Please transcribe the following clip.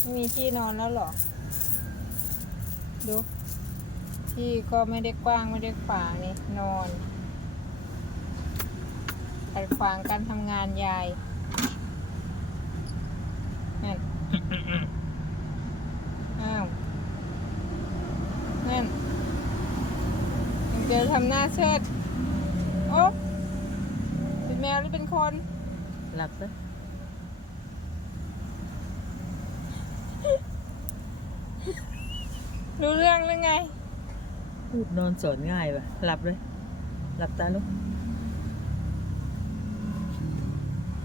ไม่มีที่นอนแล้วเหรอดูที่ก็ไม่ได้กว้างไม่ได้ขวางนี่นอนขัดขวางการทำงานยายนั่น อ้าวนั่นยังจะทำหน้าเชิดโอ๊บเป็นแมวหรือเป็นคน หลับเลย รู้เรื่องหรือไง พูดนอนสอนง่ายป่ะหลับเลย หลับตาลูก